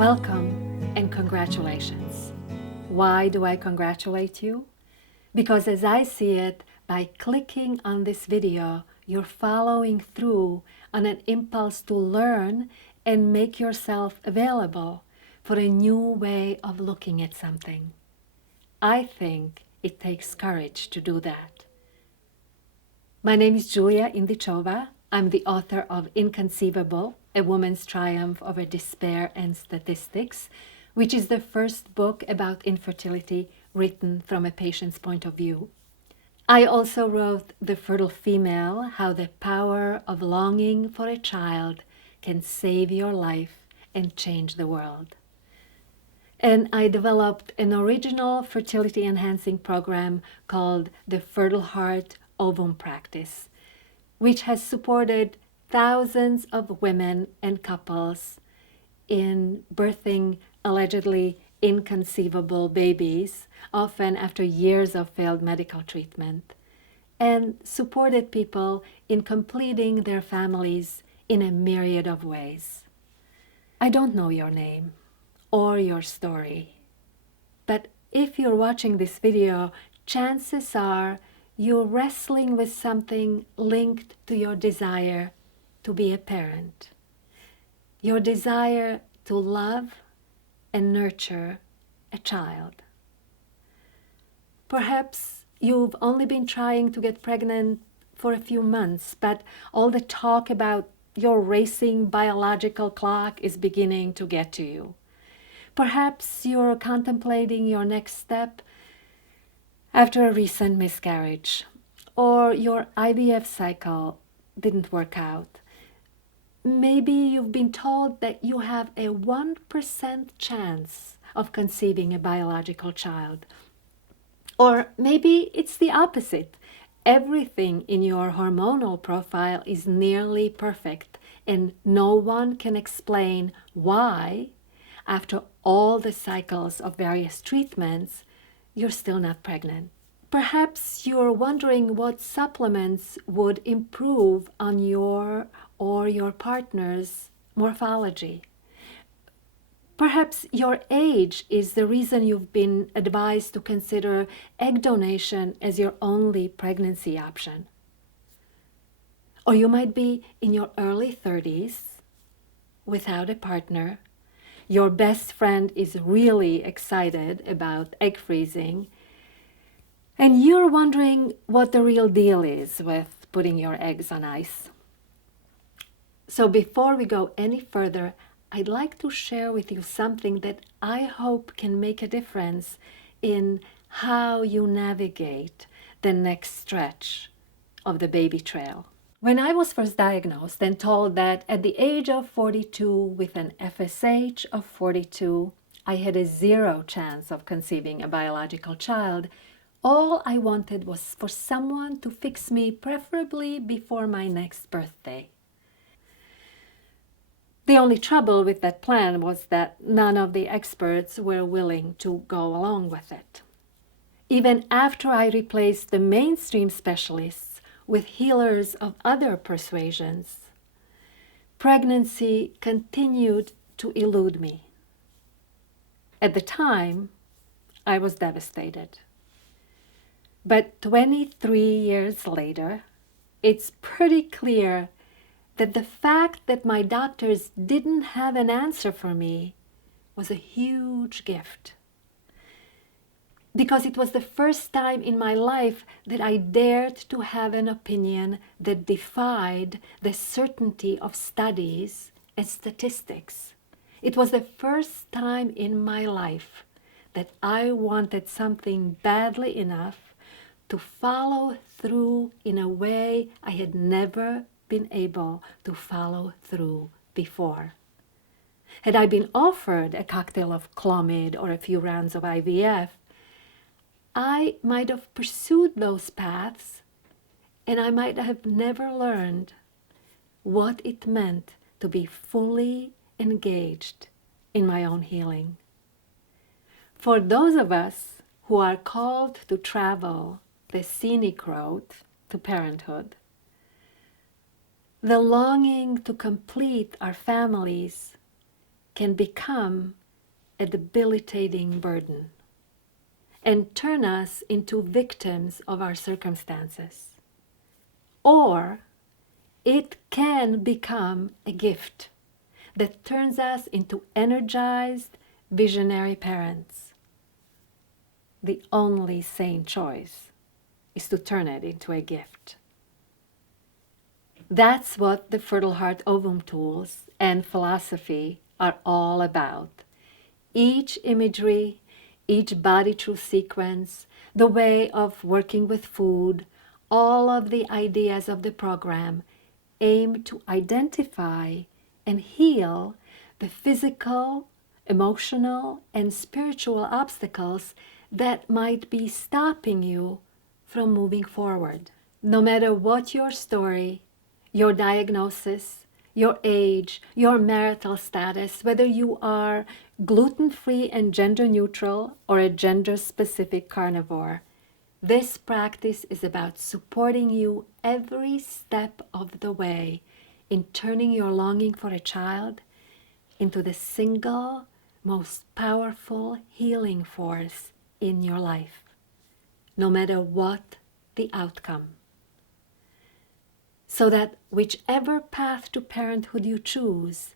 Welcome and congratulations. Why do I congratulate you? Because as I see it, by clicking on this video, you're following through on an impulse to learn and make yourself available for a new way of looking at something. I think it takes courage to do that. My name is Julia Indichova. I'm the author of Inconceivable, A Woman's Triumph Over Despair and Statistics, which is the first book about infertility written from a patient's point of view. I also wrote The Fertile Female, How the Power of Longing for a Child Can Save Your Life and Change the World. And I developed an original fertility-enhancing program called the Fertile Heart OVUM Practice, which has supported thousands of women and couples in birthing allegedly inconceivable babies, often after years of failed medical treatment, and supported people in completing their families in a myriad of ways. I don't know your name or your story, but if you're watching this video, chances are you're wrestling with something linked to your desire to be a parent, your desire to love and nurture a child. Perhaps you've only been trying to get pregnant for a few months, but all the talk about your racing biological clock is beginning to get to you. Perhaps you're contemplating your next step after a recent miscarriage, or your IVF cycle didn't work out. Maybe you've been told that you have a 1% chance of conceiving a biological child. Or maybe it's the opposite. Everything in your hormonal profile is nearly perfect, and no one can explain why, after all the cycles of various treatments, you're still not pregnant. Perhaps you're wondering what supplements would improve on your or your partner's morphology. Perhaps your age is the reason you've been advised to consider egg donation as your only pregnancy option. Or you might be in your early 30s without a partner. Your best friend is really excited about egg freezing, and you're wondering what the real deal is with putting your eggs on ice. So before we go any further, I'd like to share with you something that I hope can make a difference in how you navigate the next stretch of the baby trail. When I was first diagnosed and told that at the age of 42 with an FSH of 42, I had a 0 chance of conceiving a biological child, all I wanted was for someone to fix me, preferably before my next birthday. The only trouble with that plan was that none of the experts were willing to go along with it. Even after I replaced the mainstream specialists with healers of other persuasions, pregnancy continued to elude me. At the time, I was devastated. But 23 years later, it's pretty clear that the fact that my doctors didn't have an answer for me was a huge gift. Because it was the first time in my life that I dared to have an opinion that defied the certainty of studies and statistics. It was the first time in my life that I wanted something badly enough to follow through in a way I had never been able to follow through before. Had I been offered a cocktail of Clomid or a few rounds of IVF, I might have pursued those paths, and I might have never learned what it meant to be fully engaged in my own healing. For those of us who are called to travel the scenic road to parenthood, the longing to complete our families can become a debilitating burden and turn us into victims of our circumstances. Or it can become a gift that turns us into energized, visionary parents. The only sane choice is to turn it into a gift. That's what the Fertile Heart OVUM tools and philosophy are all about. Each imagery, each body truth sequence, the way of working with food, all of the ideas of the program aim to identify and heal the physical, emotional, and spiritual obstacles that might be stopping you from moving forward. No matter what your story, your diagnosis, your age, your marital status, whether you are gluten-free and gender-neutral or a gender-specific carnivore, this practice is about supporting you every step of the way in turning your longing for a child into the single most powerful healing force in your life, no matter what the outcome. So that whichever path to parenthood you choose,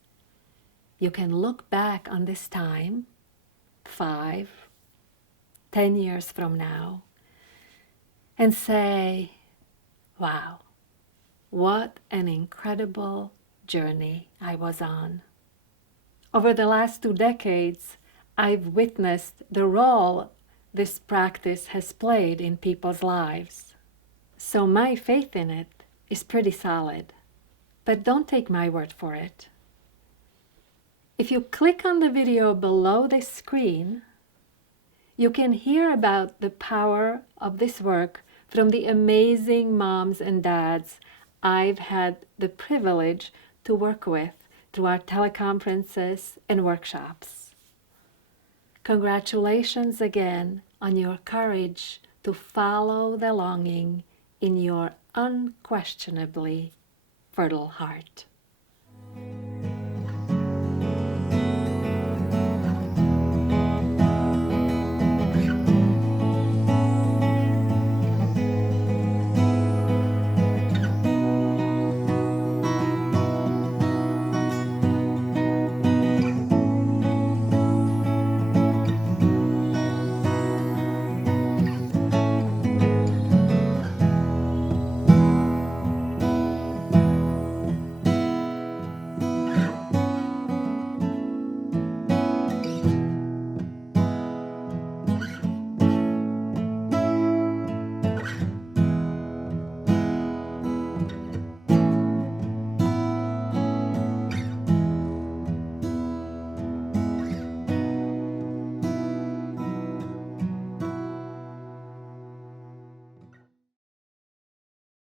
you can look back on this time 5, 10 years from now and say, wow, what an incredible journey I was on. Over the last 2 decades, I've witnessed the role this practice has played in people's lives. So my faith in it is pretty solid, but don't take my word for it. If you click on the video below the screen, you can hear about the power of this work from the amazing moms and dads I've had the privilege to work with through our teleconferences and workshops. Congratulations again on your courage to follow the longing in your unquestionably fertile heart.